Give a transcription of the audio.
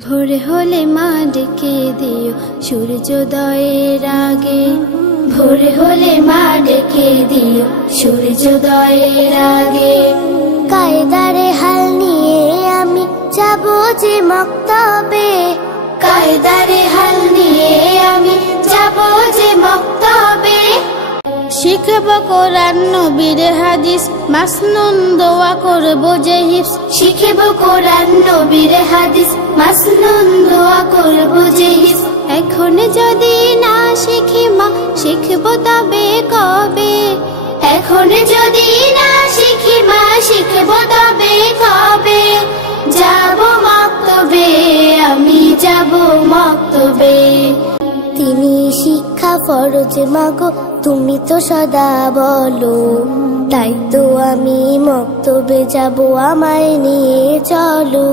ভোর হলে মা ডেকে দিও সূর্যোদয়ের আগে, ভোর হলে মা ডেকে দিও সূর্যোদয়ের আগে। কায়দারে হাল নিয়ে আমি যাব যে মক্তবে, কায়দারে হাল নিয়ে আমি যাব যে মক্তবে। শিখব কোরআন নবীর হাদিস, মাসনুন দোয়া করব যে হিফজ। শিখব কোরআন নবীর হাদিস, মাসনুন দোয়া করব যে হিফজ। এখন যদি না শিখি মা, শিখব তবে কবে? এখন যদি না শিখি মা, শিখব তবে কবে? যাব মক্তবে, আমি যাব মক্তবে। তিনি শিক্ষা ফরজ মাগো, তুমি তো সদা বলো, তাই তো আমি মক্তবে যাব, আমায় নিয়ে চলো।